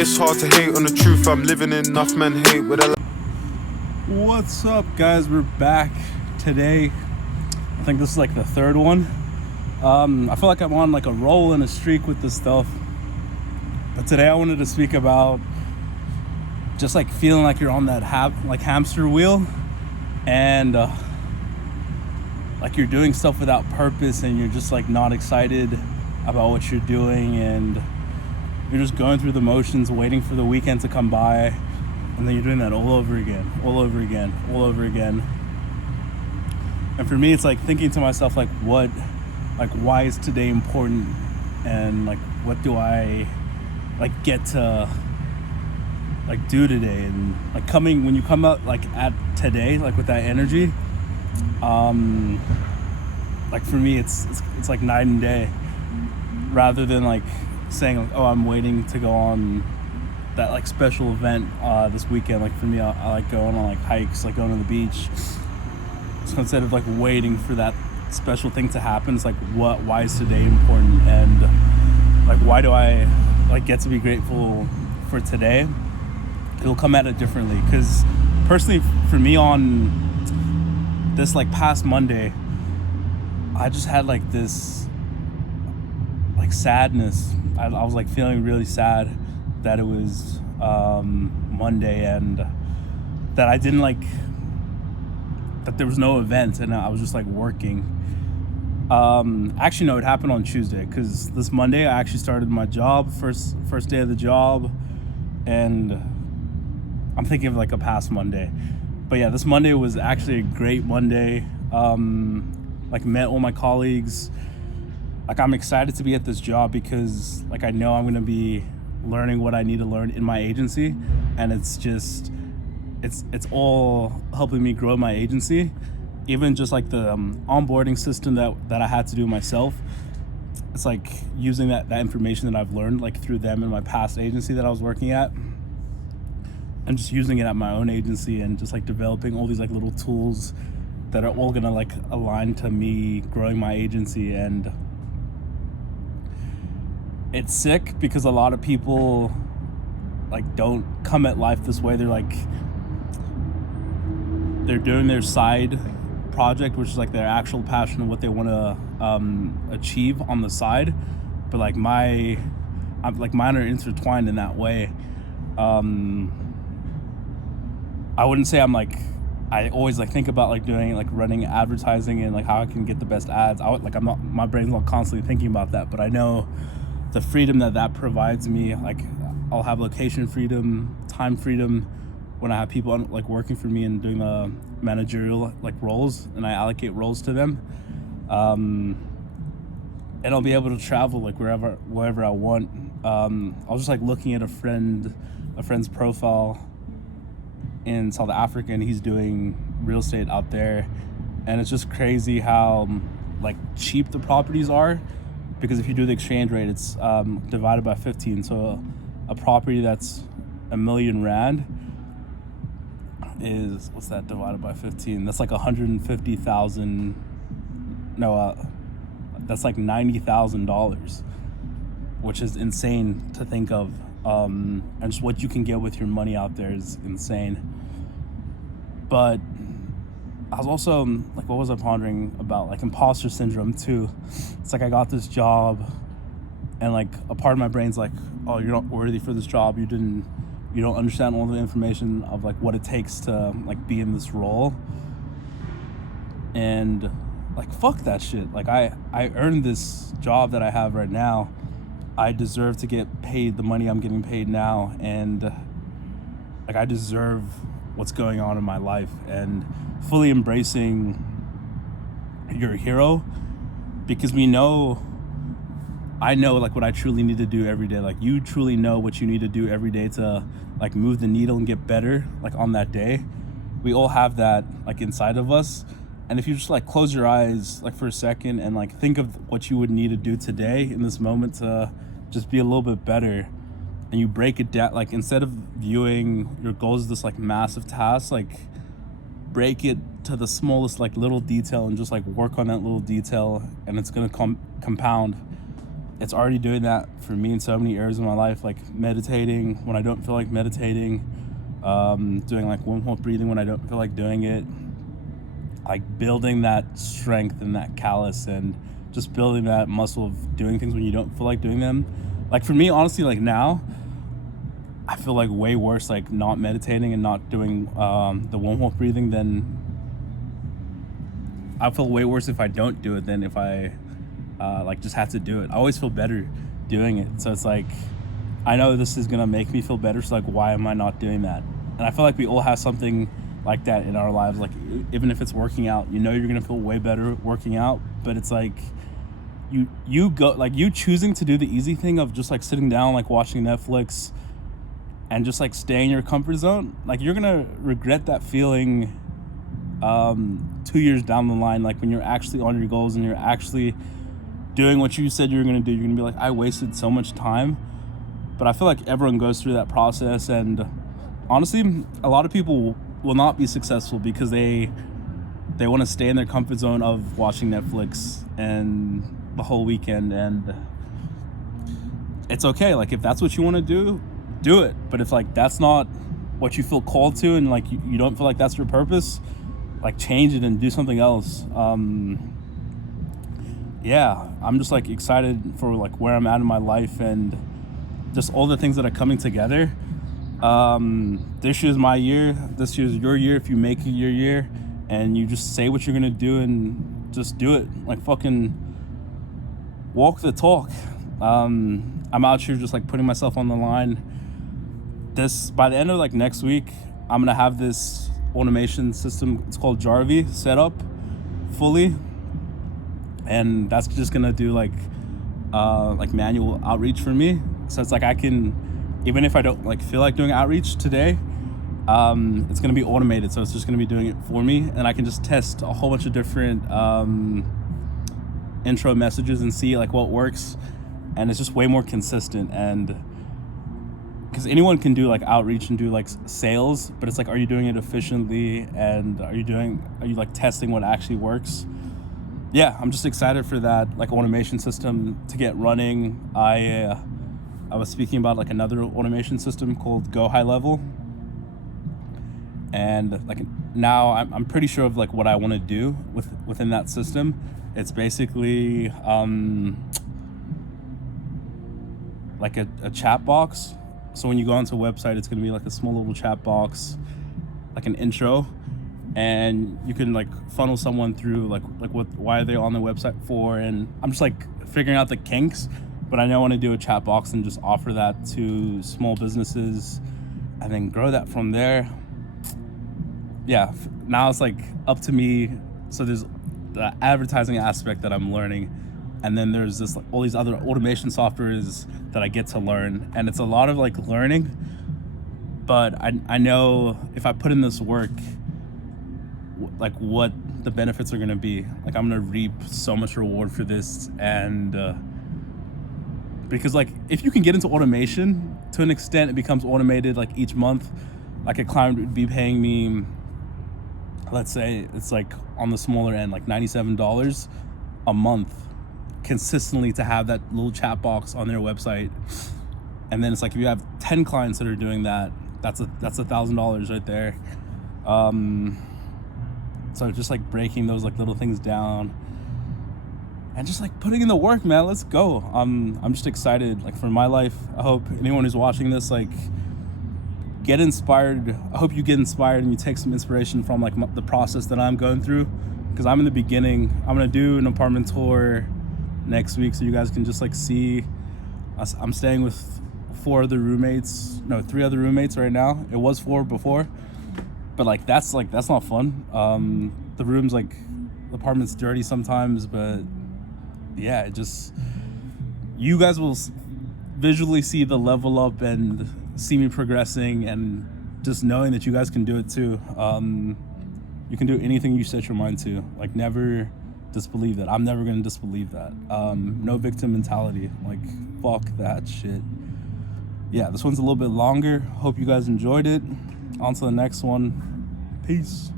It's hard to hate on the truth I'm living in. Enough men hate with a... What's up, guys? We're back today. I think this is like the third one. I feel like I'm on like a roll and a streak with this stuff. But today I wanted to speak about just like feeling like you're on that hamster wheel, and like you're doing stuff without purpose, and you're just like not excited about what you're doing, and you're just going through the motions, waiting for the weekend to come by, and then you're doing that all over again. And for me, it's like thinking to myself, like, why is today important, and like what do I like get to like do today? And like when you come out like at today, like with that energy, like for me it's like night and day, rather than like saying like, oh, I'm waiting to go on that like special event this weekend. Like for me, I like going on like hikes, like going to the beach. So instead of like waiting for that special thing to happen, it's like why is today important, and like why do I like get to be grateful for today? It'll come at it differently, because personally for me, on this like past Monday, I just had like this like sadness. I was like feeling really sad that it was Monday, and that I didn't like that there was no event, and I was just like working. Actually no, it happened on Tuesday, because this Monday I actually started my job, first day of the job, and I'm thinking of like a past Monday. But yeah, this Monday was actually a great Monday. Like met all my colleagues. Like I'm excited to be at this job, because like I know I'm gonna be learning what I need to learn in my agency, and it's all helping me grow my agency. Even just like the onboarding system that I had to do myself, it's like using that information that I've learned like through them in my past agency that I was working at, and just using it at my own agency, and just like developing all these like little tools that are all gonna like align to me growing my agency. And it's sick, because a lot of people like don't come at life this way. They're doing their side project, which is like their actual passion of what they want to achieve on the side, but like mine are intertwined in that way. I wouldn't say I'm like, I always like think about like doing like running advertising and like how I can get the best ads. My brain's not constantly thinking about that, but I know the freedom that provides me. Like I'll have location freedom, time freedom, when I have people like working for me and doing the managerial like roles, and I allocate roles to them, and I'll be able to travel like wherever I want. I was just like looking at a friend's profile in South Africa, and he's doing real estate out there, and it's just crazy how like cheap the properties are, because if you do the exchange rate, it's divided by 15. So a property that's R1,000,000 is, what's that divided by 15? That's like 150,000. No, that's like $90,000, which is insane to think of. And just what you can get with your money out there is insane. But I was also like, what was I pondering about? Like imposter syndrome too. It's like I got this job, and like a part of my brain's like, oh, you're not worthy for this job. You don't understand all the information of like what it takes to like be in this role. And like, fuck that shit. Like I earned this job that I have right now. I deserve to get paid the money I'm getting paid now, and like I deserve what's going on in my life, and fully embracing your hero, because I know like what I truly need to do every day. Like you truly know what you need to do every day to like move the needle and get better like on that day. We all have that like inside of us. And if you just like close your eyes like for a second and like think of what you would need to do today in this moment to just be a little bit better, and you break it down, like instead of viewing your goals as this like massive task, like break it to the smallest like little detail, and just like work on that little detail, and it's gonna compound. it's already doing that for me in so many areas of my life, like meditating when I don't feel like meditating, doing like Wim Hof breathing when I don't feel like doing it, like building that strength and that callus and just building that muscle of doing things when you don't feel like doing them. Like for me, honestly, like now, I feel like way worse like not meditating and not doing the Wim Hof breathing than I feel way worse if I don't do it than if I like just have to do it. I always feel better doing it. So it's like, I know this is gonna make me feel better, so like why am I not doing that? And I feel like we all have something like that in our lives. Like even if it's working out, you know you're gonna feel way better working out, but it's like you go like you choosing to do the easy thing of just like sitting down, like watching Netflix and just like stay in your comfort zone. Like you're gonna regret that feeling 2 years down the line, like when you're actually on your goals and you're actually doing what you said you were gonna do. You're gonna be like, I wasted so much time. But I feel like everyone goes through that process, and honestly, a lot of people will not be successful because they want to stay in their comfort zone of watching Netflix and the whole weekend. And it's okay, like if that's what you want to do it. But if like that's not what you feel called to, and like you don't feel like that's your purpose, like change it and do something else. Yeah, I'm just like excited for like where I'm at in my life and just all the things that are coming together. This year's my year. This year's your year if you make it your year and you just say what you're gonna do and just do it. Like fucking walk the talk. I'm out here just like putting myself on the line. By the end of like next week, I'm gonna have this automation system, it's called Jarvee, set up fully, and that's just gonna do like manual outreach for me. So it's like I can, even if I don't like feel like doing outreach today, it's gonna be automated, so it's just gonna be doing it for me, and I can just test a whole bunch of different intro messages and see like what works, and it's just way more consistent. And because anyone can do like outreach and do like sales, but it's like, are you doing it efficiently, and are you like testing what actually works? Yeah, I'm just excited for that like automation system to get running. I was speaking about like another automation system called Go High Level, and like now I'm pretty sure of like what I want to do within that system. It's basically like a chat box. So when you go onto a website, it's gonna be like a small little chat box, like an intro, and you can like funnel someone through like why are they on the website for. And I'm just like figuring out the kinks, but I know I want to do a chat box and just offer that to small businesses and then grow that from there. Yeah, now it's like up to me. So there's the advertising aspect that I'm learning, and then there's this like all these other automation softwares that I get to learn, and it's a lot of like learning, but I know if I put in this work, like what the benefits are going to be. Like I'm going to reap so much reward for this. And because like if you can get into automation to an extent, it becomes automated like each month. Like a client would be paying me, let's say it's like on the smaller end, like $97 a month consistently to have that little chat box on their website. And then it's like if you have 10 clients that are doing that, that's $1,000 right there. So just like breaking those like little things down and just like putting in the work, man. Let's go. I'm just excited like for my life. I hope anyone who's watching this like get inspired. I hope you get inspired and you take some inspiration from like the process that I'm going through, because I'm in the beginning. I'm gonna do an apartment tour next week so you guys can just like see us. I'm staying with 3 other roommates right now. It was 4 before, but like that's not fun. The room's like, the apartment's dirty sometimes, but yeah, it just, you guys will visually see the level up and see me progressing, and just knowing that you guys can do it too. You can do anything you set your mind to. Like never disbelieve that. I'm never gonna disbelieve that. No victim mentality. Like fuck that shit. Yeah, this one's a little bit longer. Hope you guys enjoyed it. On to the next one. Peace.